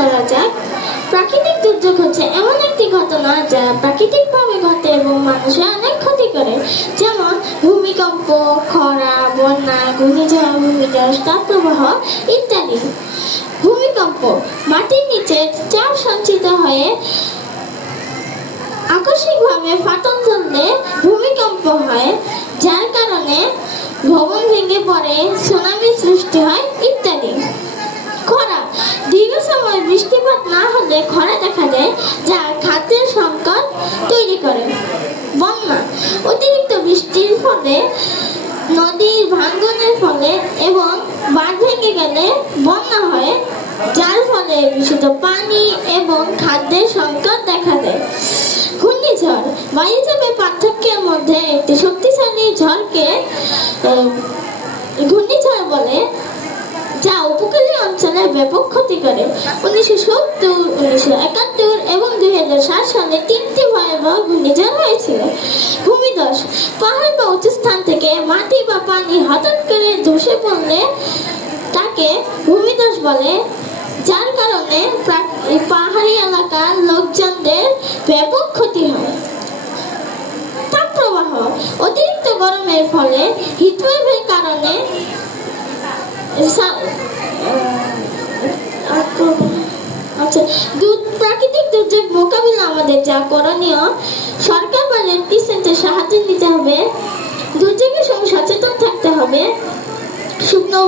করা যায় প্রাকৃতিক দুর্যোগ হচ্ছে এমন একটি ঘটনা যা প্রাকৃতিক ভাবে ঘটে এবং মানুষের অনেক ক্ষতি করে। যেমন ভূমিকম্প, খরা, বন্যা, ঘূর্ণিঝড় ভূমিধ্বস তাপপ্রবাহ ইত্যাদি। ভূমিকম্প, মাটির নিচে চাপ সঞ্চিত হয়ে আকস্মিকভাবে ফাটন ধরলে ভূমিকম্প হয়, যার কারণে ভবন ভেঙে পড়ে, সুনামি সৃষ্টি হয় বন্যা অতিরিক্ত বৃষ্টির ফলে, নদীর ভাঙ্গনের ফলে এবং বাঁধ ভেঙে গেলে বন্যা হয়, যার ফলে বিশুদ্ধ পানি এবং খাদ্যের সংকট দেখা দেয়। ঘূর্ণিঝড়, বায়ুচাপের পার্থক্যের মধ্যে একটি শক্তিশালী ঝড়কে ঘূর্ণিঝড় বলে, যা উপকূলীয় অঞ্চলে ব্যাপক ক্ষতি করে। উনিশশো সত্তর সাত সালে তিনটি ভয়াবহ ঘূর্ণিঝড় হয়েছিল। ভূমিধস পাহাড় বা উঁচু স্থান থেকে মাটি বা পানি হঠাৎ করে ধসে পড়লে তাকে ভূমিধস বলে, যার কারণে পাহাড়ি এলাকার লোকজনদের ব্যাপক ক্ষতি হয়। তাপপ্রবাহ অতিরিক্ত গরমের ফলে হিটওয়েভের কারণে প্রাকৃতিক দুর্যোগ মোকাবিলা আমাদের যা করণীয়, সরকার বা রেড ক্রিসেন্টের সাহায্য নিতে হবে। দুর্যোগের সময় সচেতন থাকতে হবে। শুকনো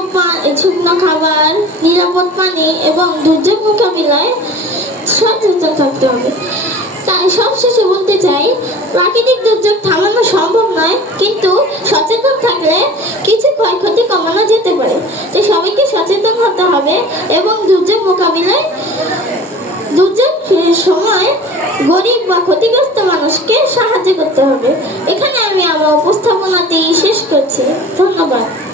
শুকনো খাবার, নিরাপদ পানি এবং দুর্যোগ মোকাবিলায় সচেতন থাকতে হবে। তাই সবশেষে বলতে চাই, প্রাকৃতিক দুর্যোগ থামানো সম্ভব নয়, কিন্তু সচেতন থাকলে কিছু ক্ষয়ক্ষতি কমানো যেতে পারে। তো সবাইকে সচেতন হতে হবে এবং দুর্যোগ মোকাবিলায় সময় গরিব বা ক্ষতিগ্রস্ত মানুষকে সাহায্য করতে হবে। এখানে আমি আমার উপস্থাপনাটি শেষ করছি। ধন্যবাদ।